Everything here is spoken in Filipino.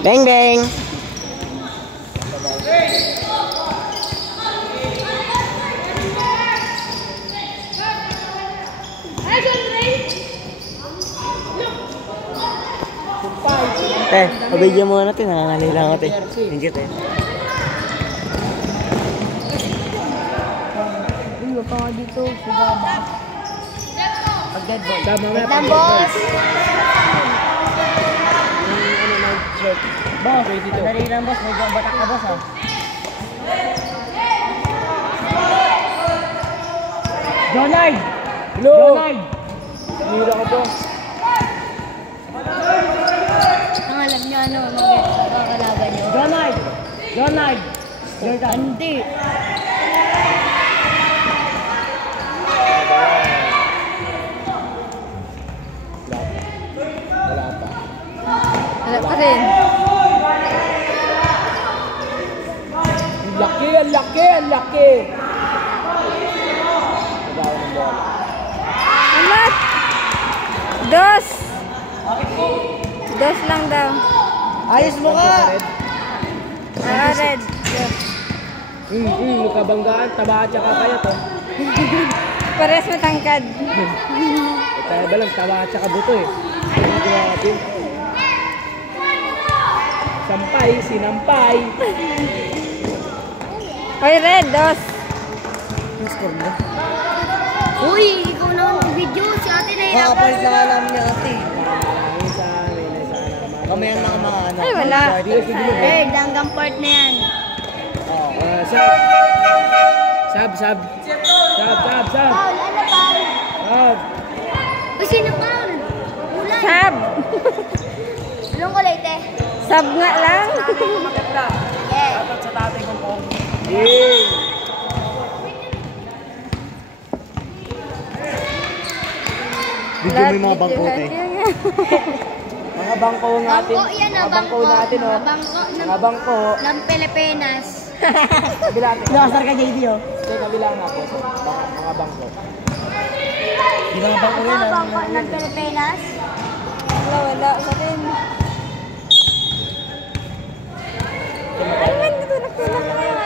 Beng beng. Pabidyo mo natin, nangangalila ako natin. Thank you, Uy, pa nga dito. Pag-dead ball. Wait lang, boss. Boss, madali lang boss. Medyo batak ka boss, oh. Jonard! Hello! Jonard! Hira ka boss. Ang alam niyo, ano, magkakalaban niyo. Jonard! Jonard! Jordan! Hindi. Wala pa rin. Ang laki, ang laki, ang laki! Amat! Dos! Dos lang daw. Ayos mo ka! Red. Kabanggaan, taba at saka kaya to. Pares matangkad. Kaya ba lang, taba at saka buto eh. Sampay, sinampay. Hoy, Red, dos. Score mo? Uy, ikaw na ang video. Si ate na hirap. Makapalit na alam niya ate. Kamaya na mga ano. Ay, wala. Red, hanggang part na yan. Sab. Sab. Paul, ano Paul? Sab. Uy, sino Paul? Ulan. Sab. Anong kulay, te? Sab nga lang. Yes. Dapat sa tatay kong po. Yay! Video mo yung mga bangko, te. Mga bangko natin. Bangko yan, mga bangko natin, oh. Mga bangko. Ng Pilipinas. Kabila natin. Nakasar ka, JD, oh. Ito, kabila nga po. Mga bangko. Di mga bangko yun, Mga bangko ng Pilipinas. Wala sa atin. Ay, man, dito nagtulak na yun.